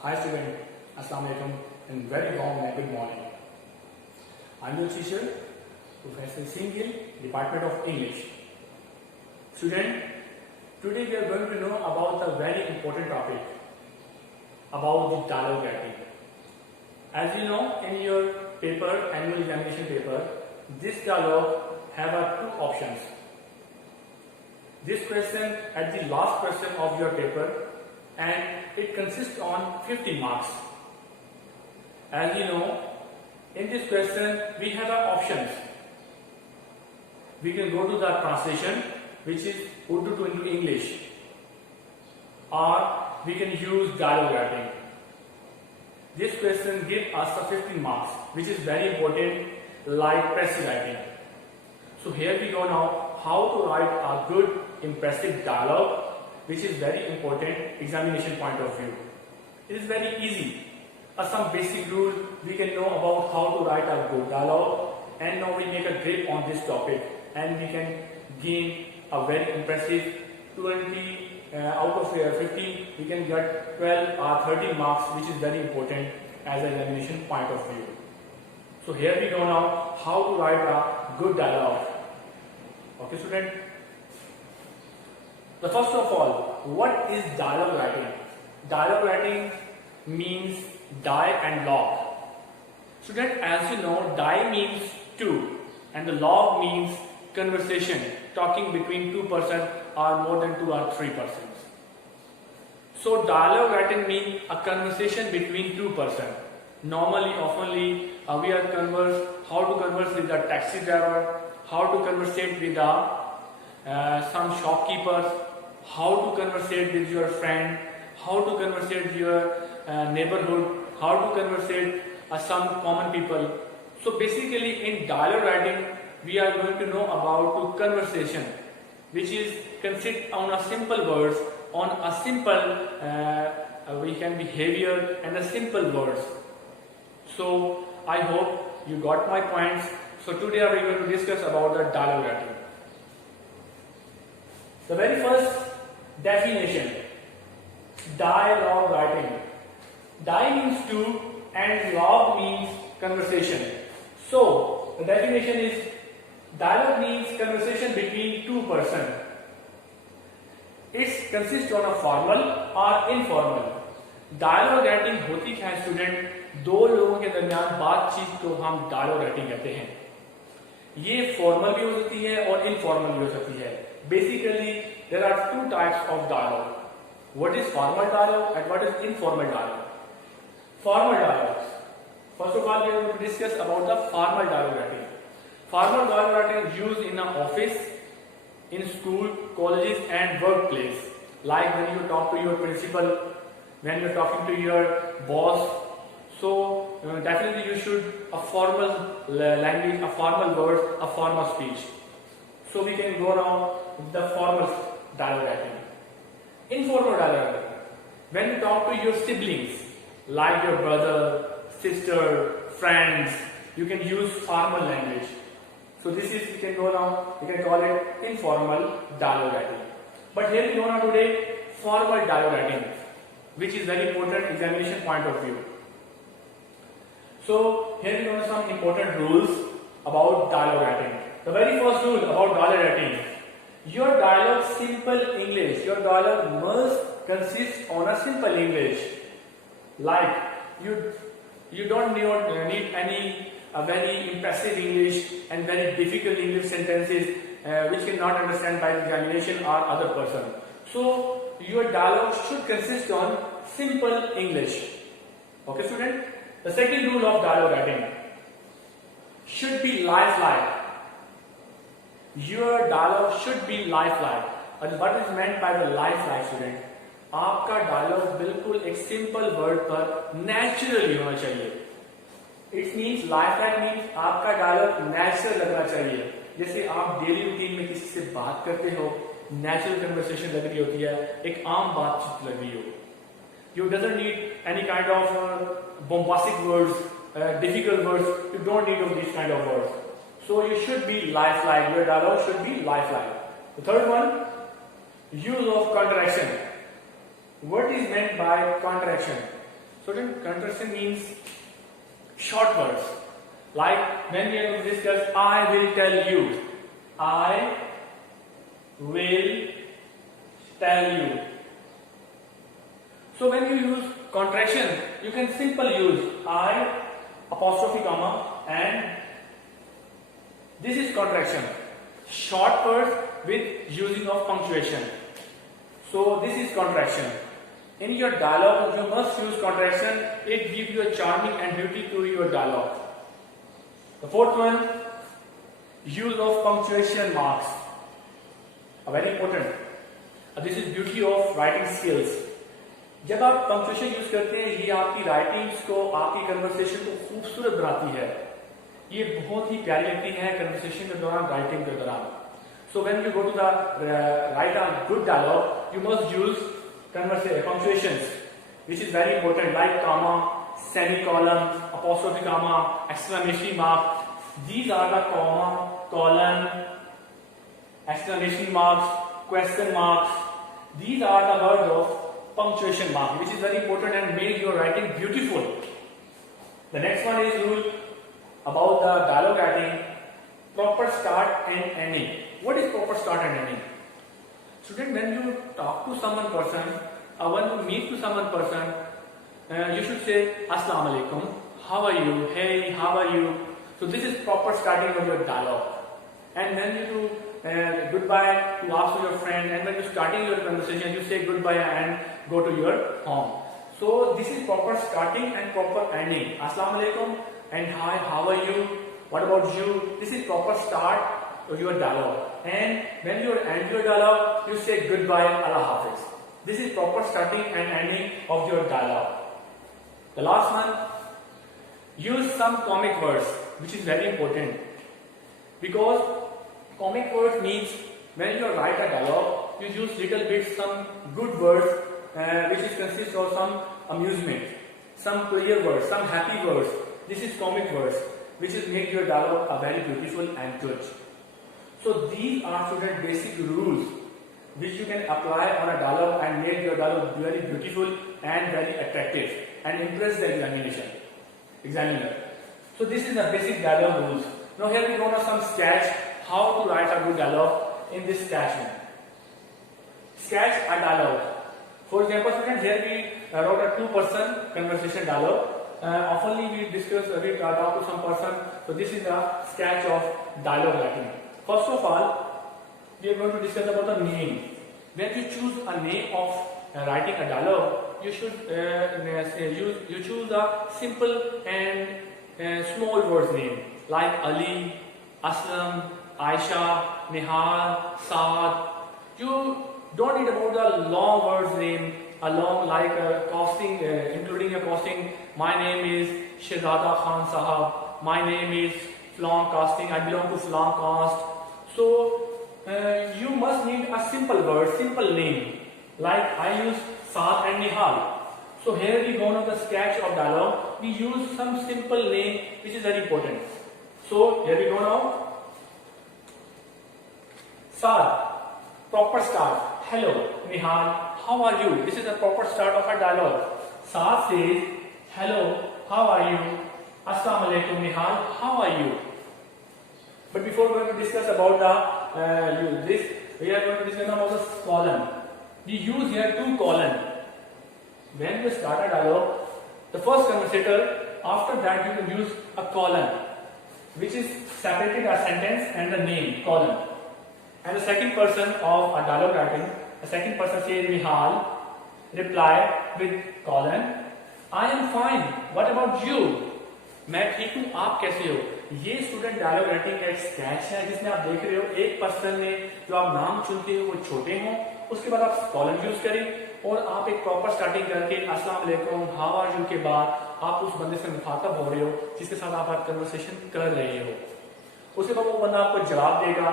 Hi student, Assalamu alaikum and very warm and good morning. I am your teacher, Professor Singhil, Department of English. Student, today we are going to know about a very important topic about the dialogue writing. As you know, in your paper, annual examination paper, this dialogue have two options. This question at the last question of your paper, and it consists on 50 marks. As you know, in this question we have our options. We can go to the translation, which is Urdu to into English, or we can use dialogue writing. This question gives us the 50 marks, which is very important, like passive writing. So here we go now, how to write a good, impressive dialogue, which is very important examination point of view. It is very easy. Some basic rules we can know about how to write a good dialogue, and now we make a grip on this topic, and we can gain a very impressive 20 out of 50. We can get 12 or 13 marks, which is very important as an examination point of view. So here we go now, how to write a good dialogue. Okay, student. So first of all, what is dialogue writing? Dialogue writing means die and log. Student, as you know, die means two and the log means conversation, talking between two persons or more than 2 or 3 persons. So dialogue writing means a conversation between two persons. Normally, oftenly, we are how to converse with the taxi driver, how to conversate with some shopkeepers, how to conversate with your friend, how to conversate with your neighborhood, how to conversate some common people. So basically in dialogue writing, we are going to know about conversation, which is consist on a simple words, on a simple we can behavior and a simple words. So I hope you got my points. So today we are going to discuss about the dialogue writing. The very first definition, dialogue writing. Die means two and log means conversation. So the definition is dialogue means conversation between two persons. It consists on a formal or informal. Dialogue writing होती क्या है student? दो लोगों के दरमियान बातचीत को हम डायलॉग राइटिंग कहते हैं. ये फॉर्मल भी हो सकती है और इनफॉर्मल भी हो सकती है. Basically there are two types of dialogue. What is formal dialogue and what is informal dialogue? Formal dialogues. First of all, we are going to discuss about the formal dialogue writing. Formal dialogue writing is used in an office, in school, colleges and workplace. Like when you talk to your principal, when you are talking to your boss. So definitely you should a formal language, a formal words, a formal speech. So we can go around with the formal dialogue writing. Informal dialogue writing. When you talk to your siblings, like your brother, sister, friends, you can use formal language. So this is, we can go now, we can call it informal dialogue writing. But here we go now today, formal dialogue writing, which is very important examination point of view. So here we go some important rules about dialogue writing. The very first rule about dialogue writing, your dialogue simple English. Your dialogue must consist on a simple English. Like you don't need any very impressive English and very difficult English sentences which cannot understand by the examination or other person. So your dialogue should consist on simple English. Okay, student? The second rule of dialogue writing should be lifelike. Your dialogue should be lifelike. And what is meant by the lifelike, student? आपका dialogue बिल्कुल एक simple word पर naturally होना चाहिए. It means लाइफलाइक means आपका dialogue natural लगना चाहिए. जैसे आप डेली रूटीन में किसी से बात करते हो, नेचुरल कन्वर्सेशन लग रही होती है, एक आम बातचीत लग रही हो. You doesn't need any kind of bombastic words, difficult words. You don't need of these kind of words. So you should be lifelike. Your dialogue should be lifelike. The third one, use of contraction. What is meant by contraction? Student, contraction means short words. Like when we are going to discuss, I will tell you. I will tell you. So when you use contraction, you can simply use I apostrophe comma and this is contraction. Short words with using of punctuation. So this is contraction. In your dialogue, you must use contraction. It gives you a charming and beauty to your dialogue. The fourth one, use of punctuation marks. Very important. This is beauty of writing skills. जब आप punctuation use करते हैं, ये आपकी writings को, आपकी conversation को खूबसूरत बनाती है. ये बहुत ही प्यारी लगती है कन्वर्सेशन के दौरान, राइटिंग के दौरान. So when you go to the write a good dialogue, you must use punctuations, which is very important, like comma, semicolon, apostrophe comma, exclamation mark. These are the comma, colon, exclamation marks, question marks. These are the words of punctuation mark, which is very important and make your writing beautiful. The next one is rule about the dialogue writing, proper start and ending. What is proper start and ending? Student, when you talk to someone person, or when you meet to someone person, you should say Assalamu alaikum, how are you, hey, how are you. So this is proper starting of your dialogue. And when you do goodbye to ask your friend, and when you starting your conversation, you say goodbye and go to your home. So this is proper starting and proper ending. Assalamu alaikum and hi, how are you, what about you. This is proper start of your dialogue. And when you end your dialogue, you say goodbye, Allah Hafiz. This is proper starting and ending of your dialogue. The last one, use some comic words, which is very important. Because comic words means when you write a dialogue, you use little bit some good words, which is consists of some amusement, some clear words, some happy words. This is comic words, which is make your dialogue a very beautiful and good. So these are student basic rules which you can apply on a dialogue and make your dialogue very beautiful and very attractive and impress the examiner. So this is the basic dialogue rules. Now here we go on some sketch how to write a good dialogue in this sketch. Sketch a dialogue. For example, students, here we wrote a two-person conversation dialogue. Oftenly we talk to some person. So this is a sketch of dialogue writing. First of all, we are going to discuss about the name. When you choose a name of writing a dialogue, you should you choose a simple and small words name like Ali, Aslam, Aisha, Nihal, Saad. You don't need about the long words name, a long like costing, including a costing. My name is Shehzada Khan Sahab. My name is Flan Casting. I belong to Flan Cast. So you must need a simple word, simple name. Like I use Saad and Nihal. So here we go on the sketch of dialogue. We use some simple name which is very important. So here we go now. Saad, proper start. Hello, Nihal, how are you? This is a proper start of a dialogue. Saad says, hello, how are you? Assalamu alaikum, Nihal, how are you? But before we are going to discuss about the we are going to discuss about the colon. We use here two colon. When we start a dialogue, the first conversator, after that you can use a colon, which is separated a sentence and the name, colon. And the second person of a dialogue writing, the second person says Nihal, reply with colon, I am fine, what about you? मैं ठीक हूँ, आप कैसे हो? ये student dialogue writing का एक sketch है जिसमें आप देख रहे हो एक पर्सन ने जो आप नाम चुनते हो वो छोटे हों, उसके बाद आप कॉलम यूज करें और आप एक प्रॉपर स्टार्टिंग करके अस्सलाम वालेकुम, हाउ आर यू के बाद आप उस बंदे से मुखातब हो रहे हो जिसके साथ आप कन्वर्सेशन कर रहे हो. उसके बाद वो बंदा आपको जवाब देगा.